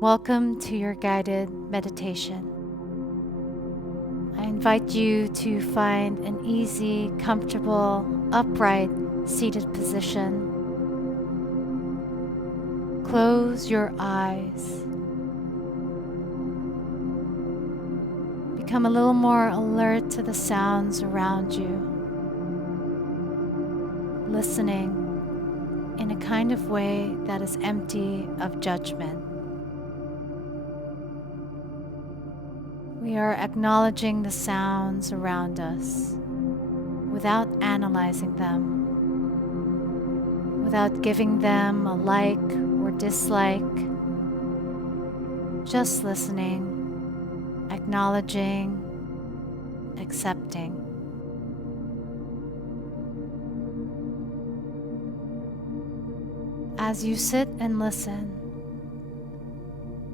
Welcome to your guided meditation. I invite you to find an easy, comfortable, upright, seated position. Close your eyes. Become a little more alert to the sounds around you, listening in a kind of way that is empty of judgment. We are acknowledging the sounds around us without analyzing them, without giving them a like or dislike, just listening, acknowledging, accepting. As you sit and listen,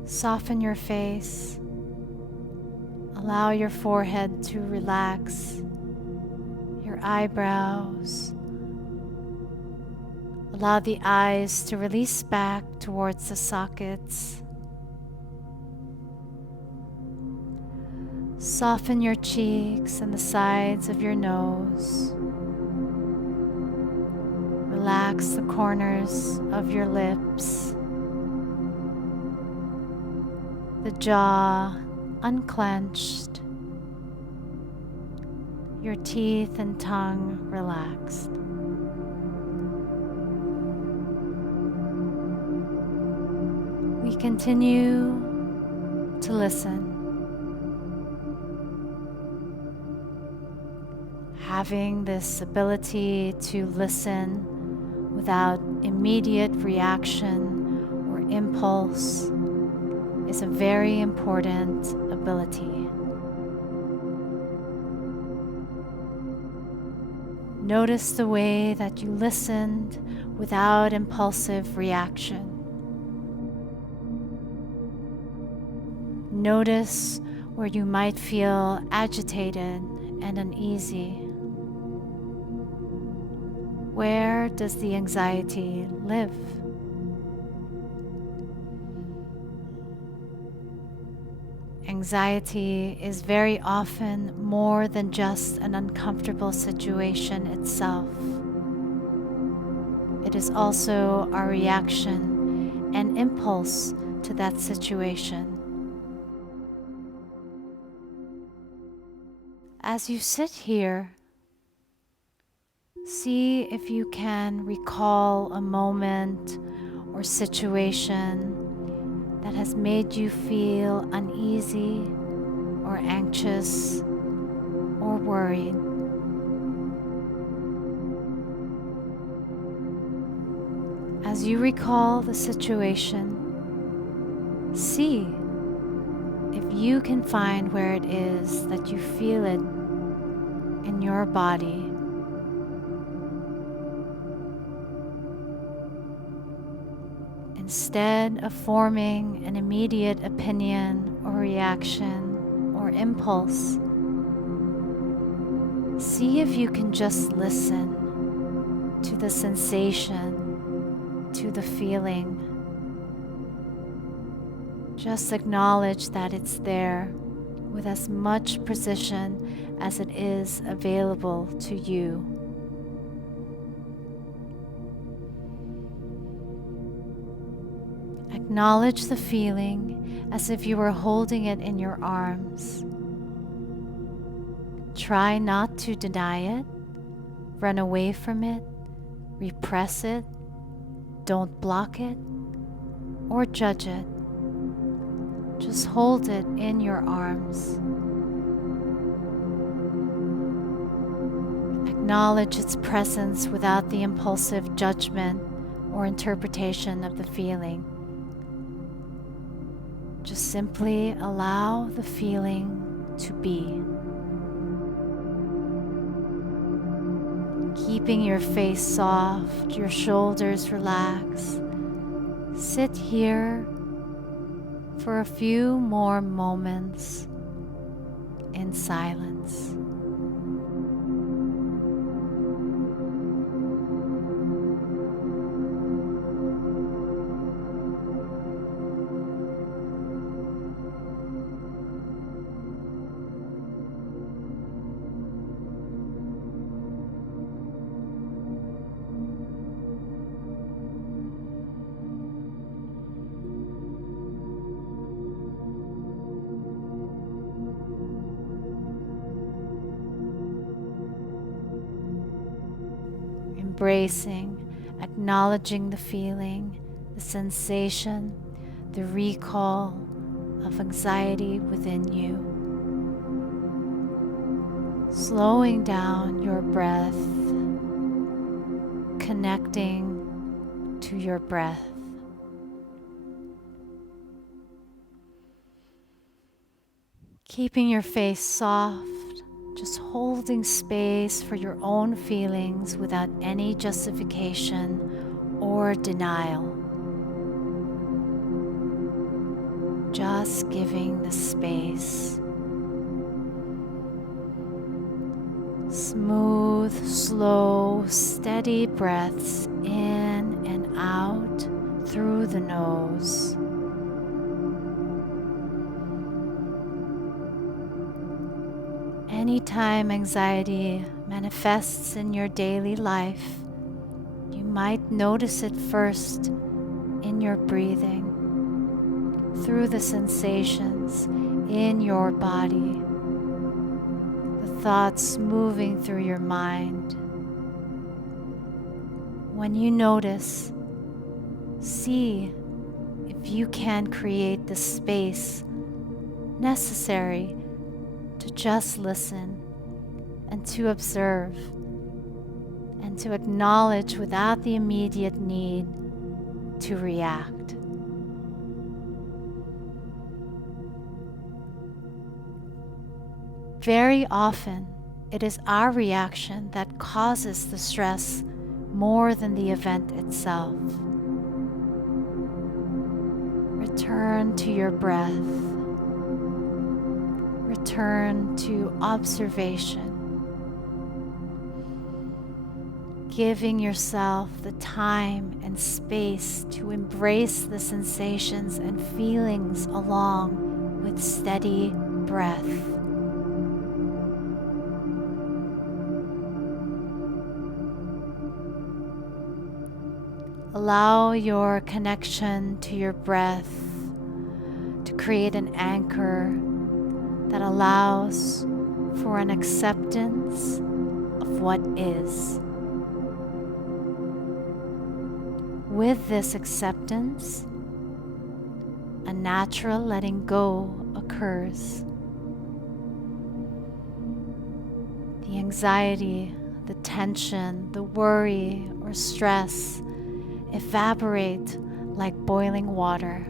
soften your face. Allow your forehead to relax, your eyebrows. Allow the eyes to release back towards the sockets. Soften your cheeks and the sides of your nose. Relax the corners of your lips, the jaw unclenched, your teeth and tongue relaxed. We continue to listen, having this ability to listen without immediate reaction or impulse is a very important ability. Notice the way that you listened without impulsive reaction. Notice where you might feel agitated and uneasy. Where does the anxiety live? Anxiety is very often more than just an uncomfortable situation itself. It is also our reaction and impulse to that situation. As you sit here, see if you can recall a moment or situation that has made you feel uneasy or anxious or worried. As you recall the situation, see if you can find where it is that you feel it in your body. Instead of forming an immediate opinion or reaction or impulse, see if you can just listen to the sensation, to the feeling. Just acknowledge that it's there with as much precision as it is available to you. Acknowledge the feeling as if you were holding it in your arms. Try not to deny it, run away from it, repress it, don't block it, or judge it. Just hold it in your arms. Acknowledge its presence without the impulsive judgment or interpretation of the feeling. Just simply allow the feeling to be. Keeping your face soft, your shoulders relaxed, sit here for a few more moments in silence. embracing, acknowledging the feeling, the sensation, the recall of anxiety within you. Slowing down your breath, connecting to your breath. Keeping your face soft, just holding space for your own feelings without any justification or denial. Just giving the space. Smooth, slow, steady breaths in and out through the nose. Anytime anxiety manifests in your daily life, you might notice it first in your breathing, through the sensations in your body, the thoughts moving through your mind. When you notice, see if you can create the space necessary to just listen and to observe and to acknowledge without the immediate need to react. Very often, it is our reaction that causes the stress more than the event itself. Return to your breath. Return to observation. Giving yourself the time and space to embrace the sensations and feelings along with steady breath. Allow your connection to your breath to create an anchor that allows for an acceptance of what is. With this acceptance, a natural letting go occurs. The anxiety, the tension, the worry or stress evaporate like boiling water.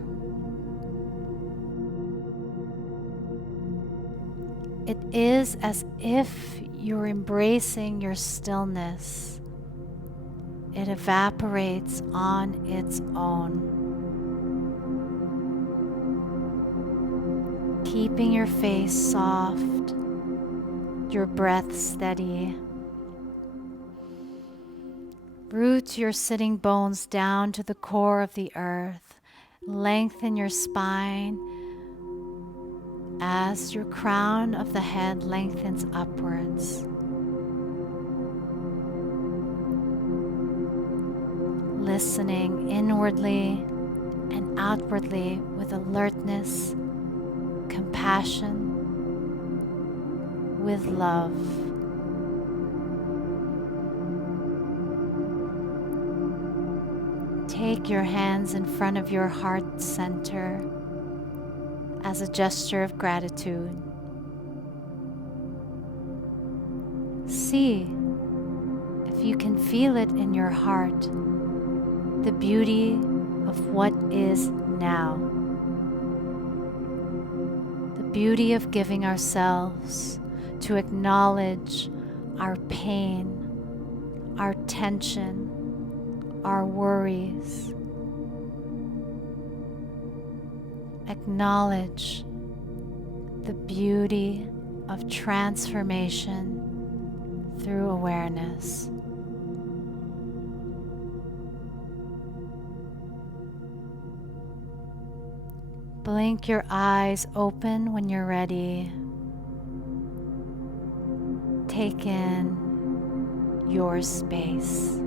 It is as if you're embracing your stillness. It evaporates on its own. Keeping your face soft, your breath steady. Root your sitting bones down to the core of the earth. Lengthen your spine as your crown of the head lengthens upwards. Listening inwardly and outwardly with alertness, compassion, with love. Take your hands in front of your heart center as a gesture of gratitude. See if you can feel it in your heart, the beauty of what is now. The beauty of giving ourselves to acknowledge our pain, our tension, our worries. Acknowledge the beauty of transformation through awareness. Blink your eyes open when you're ready. Take in your space.